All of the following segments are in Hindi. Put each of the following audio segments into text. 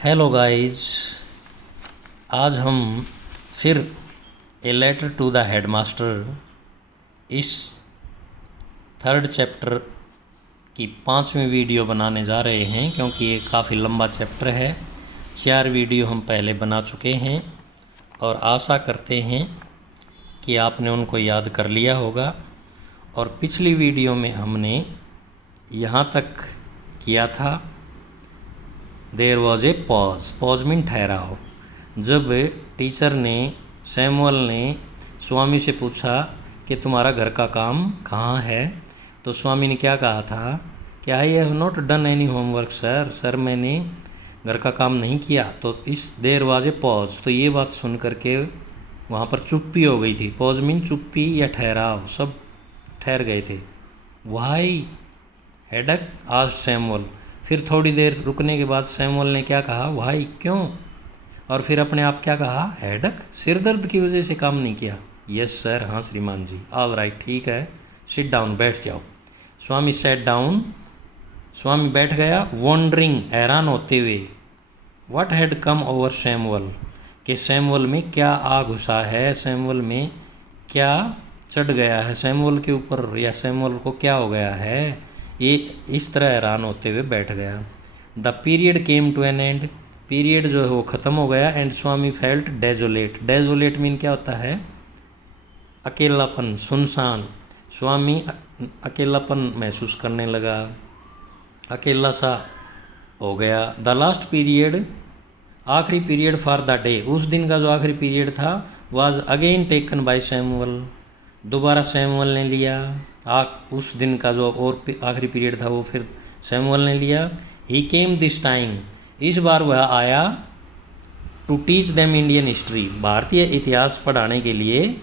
हेलो गाइस, आज हम फिर a letter to the headmaster इस थर्ड चैप्टर की 5वीं वीडियो बनाने जा रहे हैं, क्योंकि ये काफ़ी लंबा चैप्टर है। 4 वीडियो हम पहले बना चुके हैं और आशा करते हैं कि आपने उनको याद कर लिया होगा। और पिछली वीडियो में हमने यहाँ तक किया था, there was a pause mean ठहराव। जब टीचर ने सैमुअल ने स्वामी से पूछा कि तुम्हारा घर का काम कहाँ है, तो स्वामी ने क्या कहा था कि I have not done any homework sir मैंने घर का काम नहीं किया। तो इस देयर वॉज ए पॉज, तो ये बात सुन करके वहाँ पर चुप्पी हो गई थी। पॉज मीन चुप्पी या ठहराव, सब ठहर गए थे। Why headache asked Samuel. फिर थोड़ी देर रुकने के बाद सैमुअल ने क्या कहा, वाई क्यों। और फिर अपने आप क्या कहा, हेडक सिर दर्द की वजह से काम नहीं किया। यस सर, हाँ श्रीमान जी। ऑल राइट, ठीक है, सिट डाउन, बैठ जाओ। स्वामी सेट डाउन, स्वामी बैठ गया। वॉन्डरिंग, हैरान होते हुए। What had come over Samuel, कि सैमुअल में क्या आ घुसा है, सैमुअल में क्या चढ़ गया है, सैमुअल के ऊपर, या सैमुअल को क्या हो गया है। ये इस तरह हैरान होते हुए बैठ गया। The period came to an end, period जो है वो ख़त्म हो गया। And Swami felt desolate, desolate mean क्या होता है, अकेलापन, सुनसान। स्वामी अकेलापन महसूस करने लगा, अकेला सा हो गया। द लास्ट पीरियड, आखिरी पीरियड फॉर द डे, उस दिन का जो आखिरी पीरियड था, was again taken by Samuel, दोबारा सैमुअल ने लिया। उस दिन का जो और आखिरी पीरियड था वो फिर सैमुअल ने लिया। ही केम दिस टाइम, इस बार वह आया। To teach them Indian history, भारतीय इतिहास पढ़ाने के लिए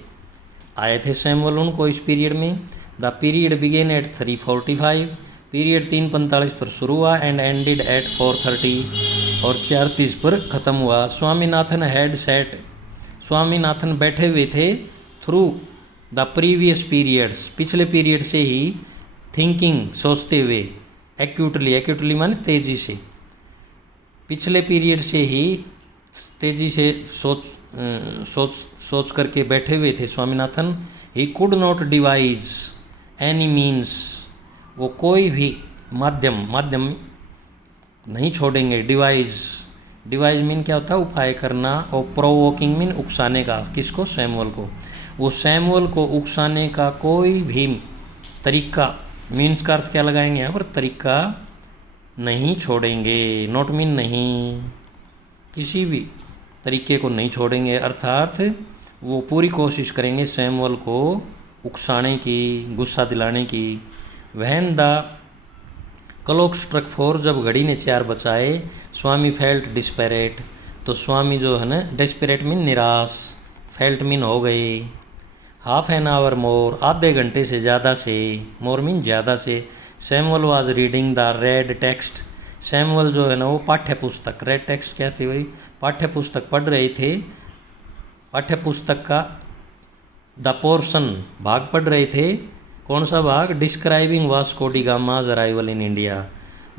आए थे सैमुअल उनको इस पीरियड में। The period began at 3:45, period 3:45 पर शुरू हुआ। एंड एंडेड एट 4:30, और 4:30 पर ख़त्म हुआ। स्वामीनाथन हैड सेट, स्वामीनाथन बैठे हुए थे। थ्रू द प्रीवियस पीरियड्स, पिछले पीरियड से ही। थिंकिंग, सोचते हुए। एक्यूटली, एक्यूटली माने तेज़ी से, पिछले पीरियड से ही तेज़ी से सोच करके बैठे हुए थे Swaminathan. He could not devise any means, वो कोई भी माध्यम नहीं छोड़ेंगे। डिवाइज मीन क्या होता है, उपाय करना। और प्रोवोकिंग मीन उकसाने का, किसको, सैमुअल को। वो सैमुअल को उकसाने का कोई भी तरीका, मीन्स का अर्थ क्या लगाएंगे यहाँ पर, तरीका नहीं छोड़ेंगे। नॉट मीन नहीं, किसी भी तरीके को नहीं छोड़ेंगे, अर्थात वो पूरी कोशिश करेंगे सैमुअल को उकसाने की, गुस्सा दिलाने की। व्हेन द क्लॉक स्ट्रक 4, जब घड़ी ने 4 बजाए। स्वामी फेल्ट डिस्पेरेट, तो स्वामी जो है ना, डिस्पेरेट मीन निराश, फेल्ट मीन हो गए। हाफ एन आवर मोर, आधे घंटे से ज़्यादा से, मोर मीन ज़्यादा से। Samuel was reading the red text, Samuel जो है ना वो पाठ्य पुस्तक, रेड टेक्स्ट क्या थी भाई, पाठ्य पुस्तक पढ़ रहे थे। पाठ्य पुस्तक का द पोर्शन, भाग पढ़ रहे थे। कौन सा भाग, describing Vasco da Gama's arrival in India,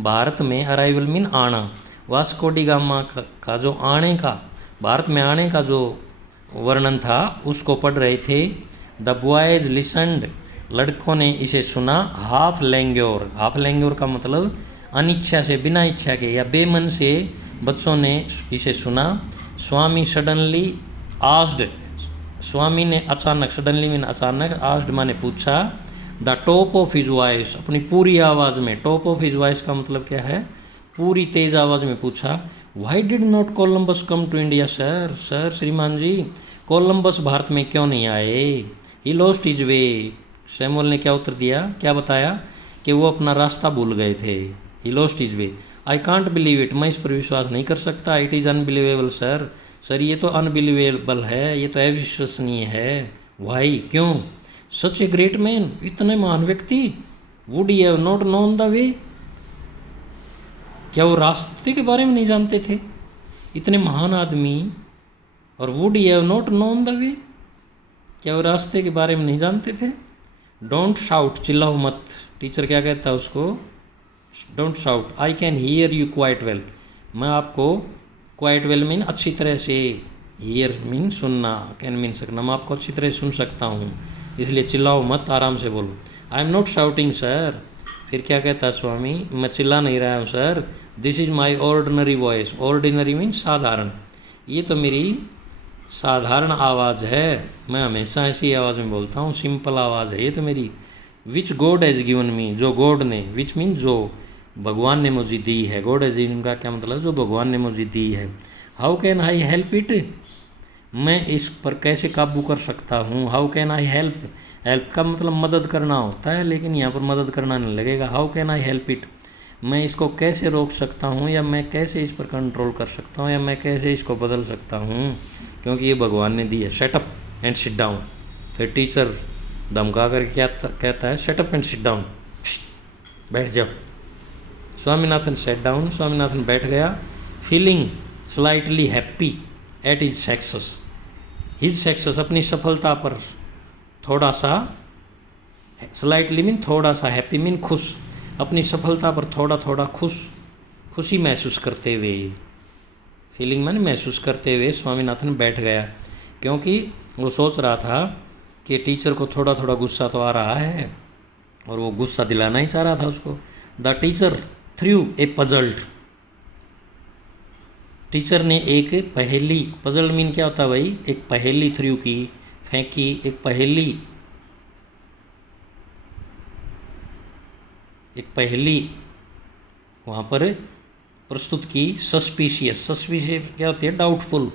Bharat में अराइवल मीन आना। वास्को डी गामा का जो आने का, भारत में आने का जो वर्णन था, उसको पढ़ रहे थे। द बॉयज लिसनड, लड़कों ने इसे सुना। हाफ लैंग्योर, हाफ लैंग्योर का मतलब अनिच्छा से, बिना इच्छा के या बेमन से बच्चों ने इसे सुना। स्वामी सडनली आस्क्ड, स्वामी ने अचानक, सडनली मीन अचानक, आस्क्ड माने पूछा। The top of his voice, अपनी पूरी आवाज़ में, टॉप ऑफ हिज वॉइस का मतलब क्या है, पूरी तेज़ आवाज़ में पूछा। Why did not Columbus come to India sir, श्रीमान जी कोलम्बस भारत में क्यों नहीं आए। He lost his way, Samuel ने क्या उत्तर दिया, क्या बताया, कि वो अपना रास्ता भूल गए थे। ही lost his way, I can't believe it, मैं इस पर विश्वास नहीं कर सकता। इट इज़ अनबिलीवेबल सर ये तो अनबिलीवेबल है, ये तो अविश्वसनीय है। वाई, क्यों, सच ए ग्रेट मैन, इतने महान व्यक्ति, would he have not known the way, क्या वो रास्ते के बारे में नहीं जानते थे, इतने महान आदमी। और would he have not known the way, क्या वो रास्ते के बारे में नहीं जानते थे। डोंट शाउट, चिल्लाओ मत, टीचर क्या कहता है उसको, don't shout, I can hear you quite well, मैं आपको क्वाइट वेल मीन अच्छी तरह से, हियर मीन सुनना, कैन मीन सकना, मैं आपको अच्छी तरह सुन सकता हूँ, इसलिए चिल्लाओ मत, आराम से बोलो। I am not shouting sir. फिर क्या कहता है स्वामी, मैं चिल्ला नहीं रहा हूँ sir, this is my ordinary voice. Ordinary mean साधारण, ये तो मेरी साधारण आवाज़ है, मैं हमेशा ऐसी आवाज़ में बोलता हूँ, सिंपल आवाज़ है ये तो मेरी। Which God has given me, जो गॉड ने, विच मीन जो भगवान ने मुझे दी है, गॉड हैज़ गिवन का क्या मतलब, जो भगवान ने मुझे दी है। How can I help it, मैं इस पर कैसे काबू कर सकता हूँ। How can I help, help का मतलब मदद करना होता है, लेकिन यहाँ पर मदद करना नहीं लगेगा। How can I help it, मैं इसको कैसे रोक सकता हूँ, या मैं कैसे इस पर कंट्रोल कर सकता हूँ, या मैं कैसे इसको बदल सकता हूँ, क्योंकि ये भगवान ने दी है। Shut up and sit down. फिर टीचर धमका कर क्या कहता है, shut up and sit down, बैठ जाओ। स्वामीनाथन सेट डाउन, स्वामीनाथन बैठ गया। Feeling slightly happy at his success, his success अपनी सफलता पर थोड़ा सा, स्लाइटली मीन थोड़ा सा, हैप्पी मीन खुश, अपनी सफलता पर थोड़ा थोड़ा खुशी महसूस करते हुए, फीलिंग मैंने महसूस करते हुए स्वामीनाथन बैठ गया, क्योंकि वो सोच रहा था कि टीचर को थोड़ा थोड़ा गुस्सा तो आ रहा है और वो गुस्सा दिलाना ही चाह रहा था उसको। The teacher through a puzzled, teacher ने एक पहेली, पजल मीन क्या होता है भाई, एक पहेली थ्रू की, फेंकी, एक पहेली वहाँ पर प्रस्तुत की। सस्पिशियस, सस्पिशियस क्या होती है, डाउटफुल,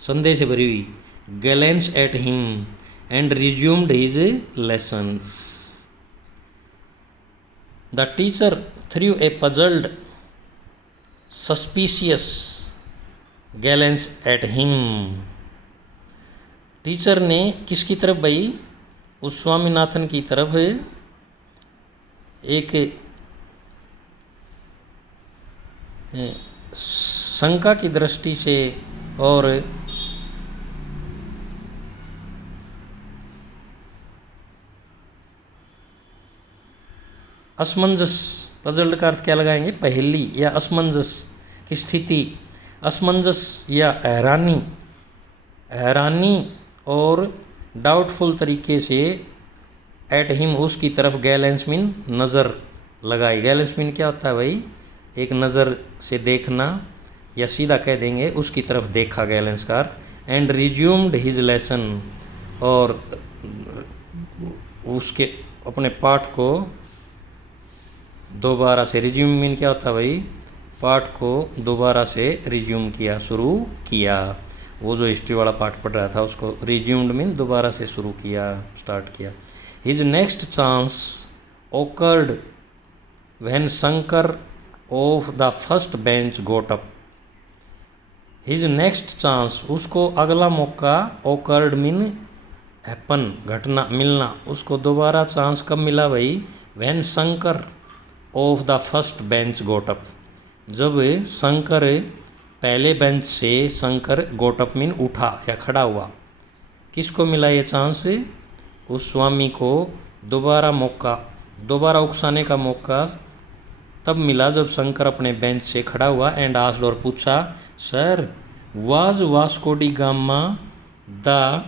संदेह से भरी हुई। Gallons at him and resumed his lessons. The teacher through a puzzled suspicious gallons at him, teacher ने किसकी तरफ भाई, उस स्वामीनाथन की तरफ एक शंका की दृष्टि से और असमंजस, पजल्ड का अर्थ क्या लगाएंगे, पहेली या असमंजस की स्थिति, असमंजस या हैरानी और डाउटफुल तरीके से एट हिम उसकी तरफ, गैलेंस मीन नज़र लगाई। गैलेंस मीन क्या होता है भाई, एक नज़र से देखना, या सीधा कह देंगे उसकी तरफ देखा, गैलेंस का अर्थ। एंड रिज्यूम्ड हिज लेसन, और उसके अपने पाठ को दोबारा से, रिज्यूम मीन क्या होता है भाई, पाठ को दोबारा से रिज्यूम किया, शुरू किया। वो जो हिस्ट्री वाला पाठ पढ़ रहा था उसको रिज्यूम्ड मीन दोबारा से शुरू किया, स्टार्ट किया। His next chance occurred when Shankar of the first bench goat up. His next chance, उसको अगला मौका, ओकर्ड मीन हैपन, घटना, मिलना, उसको दोबारा चांस कब मिला भाई, when Shankar of the first bench goat up, जब शंकर पहले बेंच से, शंकर गोटअप मीन उठा या खड़ा हुआ। किसको मिला ये चांस, उस स्वामी को दोबारा मौका, दोबारा उकसाने का मौका तब मिला जब शंकर अपने बेंच से खड़ा हुआ। एंड आस्क्ड, और पूछा, sir was Vasco da Gama the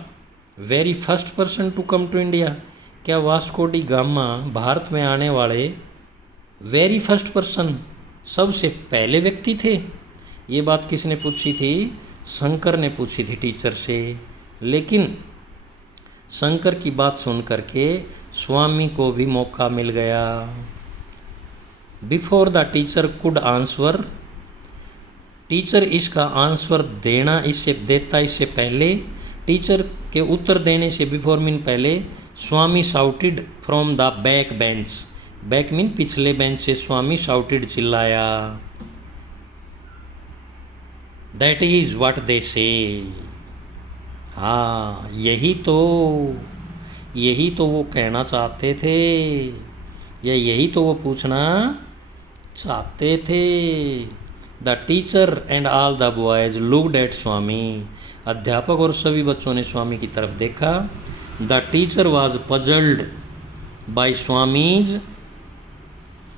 very first person to come to India, क्या वास्को डी गामा भारत में आने वाले वेरी फर्स्ट पर्सन, सबसे पहले व्यक्ति थे। ये बात किसने पूछी थी, शंकर ने पूछी थी टीचर से। लेकिन शंकर की बात सुन करके स्वामी को भी मौका मिल गया। Before the teacher could answer, teacher इसका आंसर देना, इससे पहले, टीचर के उत्तर देने से, बिफोर मीन पहले, Swami shouted from the back bench, back mean पिछले बेंच से स्वामी शाउटेड, चिल्लाया। That is what they say, हाँ यही तो वो कहना चाहते थे, या यही तो वो पूछना चाहते थे। The teacher and all the boys looked at Swami, अध्यापक और सभी बच्चों ने स्वामी की तरफ देखा। The teacher was puzzled by Swami's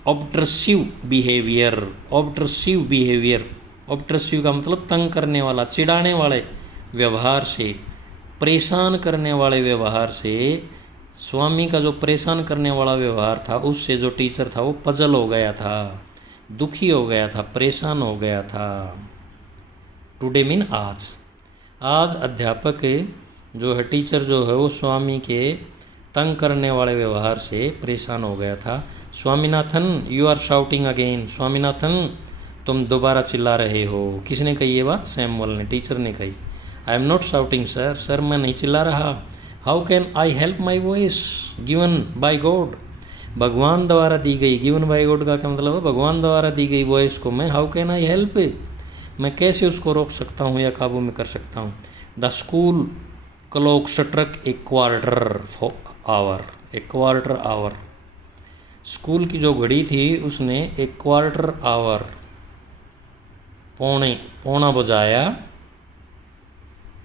obtrusive behaviour, obtrusive behaviour, obtrusive का मतलब तंग करने वाला, चिढ़ाने वाले व्यवहार से, परेशान करने वाले व्यवहार से। स्वामी का जो परेशान करने वाला व्यवहार था उससे जो टीचर था वो पजल हो गया था, दुखी हो गया था, परेशान हो गया था। टुडे मीन आज। आज अध्यापक जो है, टीचर जो है, वो स्वामी के तंग करने वाले व्यवहार से परेशान हो गया था। Swaminathan you are shouting again, Swaminathan तुम दोबारा चिल्ला रहे हो। किसने कही ये बात? सैमुअल ने, टीचर ने कही। I am not shouting sir, sir मैं नहीं चिल्ला रहा। How can I help my voice given by God, भगवान द्वारा दी गई, गिवन बाय गॉड का क्या मतलब है? भगवान द्वारा दी गई वॉइस को मैं हाउ कैन आई हेल्प, मैं कैसे उसको रोक सकता हूँ या काबू में कर सकता हूँ? The school clock struck a quarter hour, a quarter hour. School की जो घड़ी थी उसने एक क्वार्टर आवर, पौना बजाया।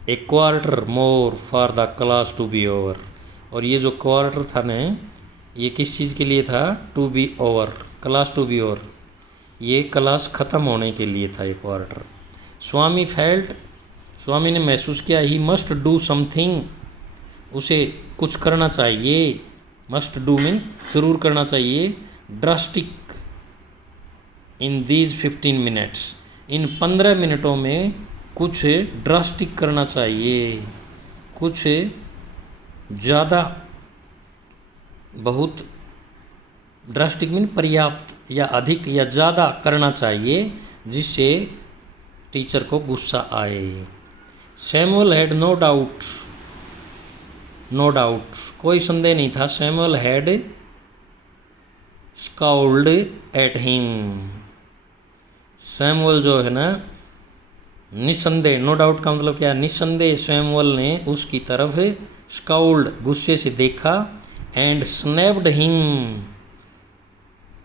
A quarter more for the class to be over. और ये जो क्वार्टर था ना, ये किस चीज़ के लिए था? To be over, class to be over, ये क्लास ख़त्म होने के लिए था ये क्वार्टर। स्वामी फेल्ट, स्वामी ने महसूस किया, ही मस्ट डू समथिंग, उसे कुछ करना चाहिए। मस्ट डू मीन ज़रूर करना चाहिए। ड्रास्टिक इन दीज 15 मिनट्स, इन 15 मिनटों में कुछ ड्रास्टिक करना चाहिए, कुछ ज़्यादा, बहुत, ड्रास्टिक मीन पर्याप्त या अधिक या ज़्यादा करना चाहिए, जिससे टीचर को गुस्सा आए। Samuel had no doubt, no doubt, कोई संदेह नहीं था। Samuel had scowled at him, Samuel जो है ना, निसंदेह, नो डाउट का मतलब क्या? निसंदेह सैमुअल ने उसकी तरफ स्काउल्ड, गुस्से से देखा, एंड स्नैप्ड हिम,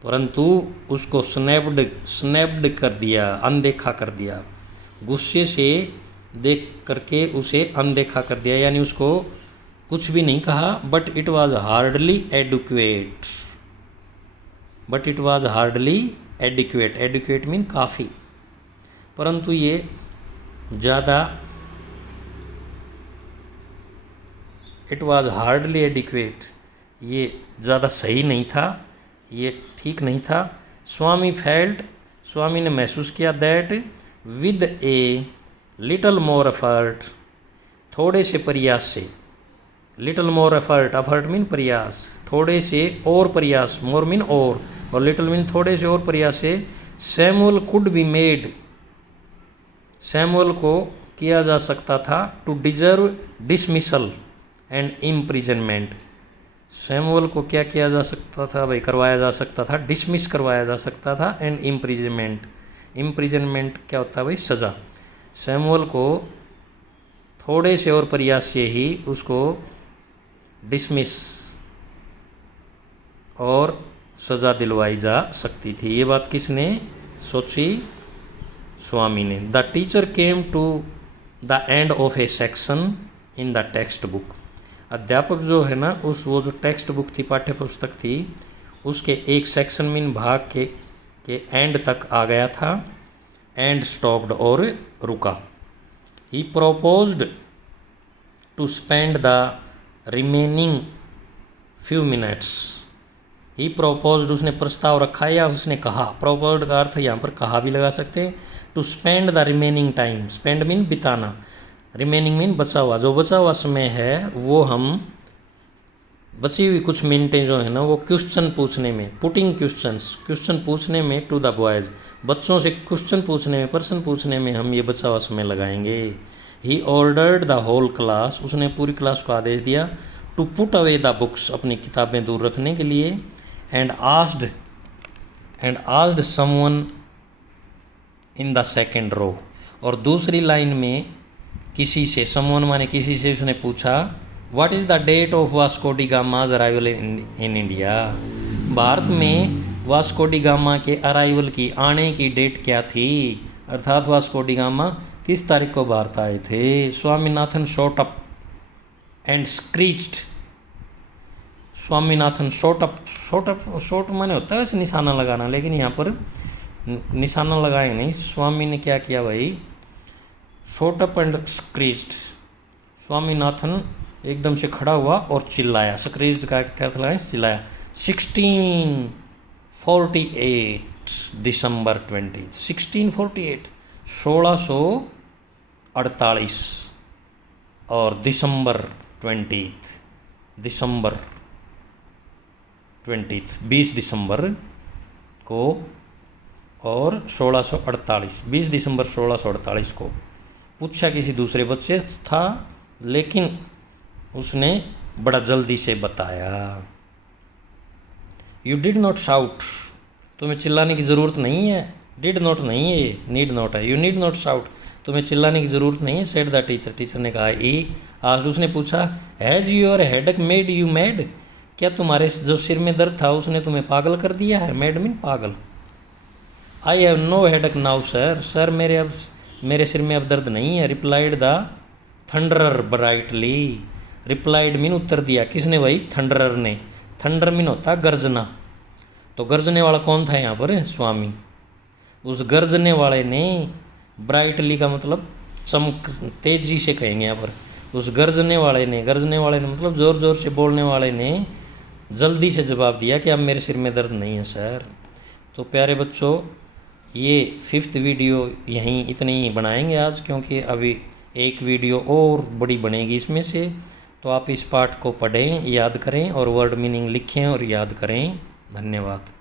परंतु उसको स्नैप्ड कर दिया, अनदेखा कर दिया। गुस्से से देख करके उसे अनदेखा कर दिया, यानी उसको कुछ भी नहीं कहा। But it was hardly adequate, but it was hardly adequate, adequate mean काफ़ी, परंतु ये ज़्यादा, इट वॉज हार्डली एडिक्वेट, ये ज़्यादा सही नहीं था, ये ठीक नहीं था। स्वामी फेल्ट, स्वामी ने महसूस किया, that with a little more effort, थोड़े से प्रयास से, little more effort, effort mean प्रयास, थोड़े से और प्रयास, मोर मीन और लिटिल मीन थोड़े से और प्रयास से, Samuel could be made, Samuel को किया जा सकता था, to deserve dismissal and imprisonment. Samuel को क्या किया जा सकता था भाई? करवाया जा सकता था, डिसमिस करवाया जा सकता था, एंड इम्प्रिजनमेंट, इम्प्रिजनमेंट क्या होता है भाई? सज़ा। सैमुअल को थोड़े से और प्रयास से ही उसको डिसमिस और सज़ा दिलवाई जा सकती थी। ये बात किसने सोची? स्वामी ने। The teacher came to the end of a section in the text book. अध्यापक जो है ना, उस वो जो टेक्स्ट बुक थी, पाठ्य पुस्तक थी, उसके एक सेक्शन मीन भाग के एंड तक आ गया था। एंड स्टॉप्ड और रुका। He proposed to spend the remaining few minutes. He proposed, उसने प्रस्ताव रखा या उसने कहा। प्रोपोज्ड का अर्थ यहाँ पर कहा भी लगा सकते हैं। To spend the remaining time, spend mean बिताना, रिमेनिंग मीन बचा हुआ, जो बचा हुआ समय है वो हम, बची हुई कुछ मिनटें जो है ना, वो क्वेश्चन पूछने में, पुटिंग क्वेश्चंस, क्वेश्चन पूछने में, टू द बॉयज़, बच्चों से क्वेश्चन पूछने में, प्रश्न पूछने में हम ये बचा हुआ समय लगाएंगे। He ordered the whole class, उसने पूरी क्लास को आदेश दिया, to put away the books, अपनी किताबें दूर रखने के लिए। And asked someone in the second row, और दूसरी लाइन में किसी से, समवन माने किसी से, उसने पूछा, what is the date of Vasco da Gama's arrival in India. Bharat में वास्को डी गामा के अराइवल की, आने की डेट क्या थी, अर्थात वास्को डी गामा किस तारीख को भारत आए थे। Swaminathan shot up and screeched, Swaminathan shot up, shot माने होता है वैसे निशाना लगाना, लेकिन यहाँ पर निशाना लगाए नहीं। स्वामी ने क्या किया भाई, शॉट अप एंड स्क्रीज्ड। स्वामीनाथन एकदम से खड़ा हुआ और चिल्लाया। स्क्रीज्ड का क्या लगाए, चिल्लाया। 1648 दिसंबर 20, 1648 1648 और दिसंबर 20 20 दिसंबर को और 1648 20 दिसंबर 1648 को पूछा किसी दूसरे बच्चे था, लेकिन उसने बड़ा जल्दी से बताया। यू डिड नॉट शाउट, तुम्हें चिल्लाने की ज़रूरत नहीं है। डिड नॉट नहीं है ये, नीड नॉट है। यू नीड नॉट शाउट, तुम्हें चिल्लाने की ज़रूरत नहीं है। सेड द टीचर, टीचर ने कहा। आज उसने पूछा, has your headache made you mad, क्या तुम्हारे जो सिर में दर्द था उसने तुम्हें पागल कर दिया है। मैड मीन पागल। I have no headache now sir, sir मेरे सिर में अब दर्द नहीं है। Replied the thunderer brightly, replied mean उत्तर दिया। किसने भाई, थंडरर ने। थंडर मीन होता गर्जना, तो गर्जने वाला कौन था यहाँ पर, स्वामी। उस गर्जने वाले ने, ब्राइटली का मतलब चमक, तेजी से कहेंगे यहाँ पर। उस गरजने वाले ने मतलब ज़ोर ज़ोर से बोलने वाले ने जल्दी से जवाब दिया कि अब मेरे सिर में दर्द नहीं है सर। तो प्यारे बच्चों, ये 5th वीडियो यहीं इतनी ही बनाएंगे आज, क्योंकि अभी एक वीडियो और बड़ी बनेगी इसमें से। तो आप इस पाठ को पढ़ें, याद करें और वर्ड मीनिंग लिखें और याद करें। धन्यवाद।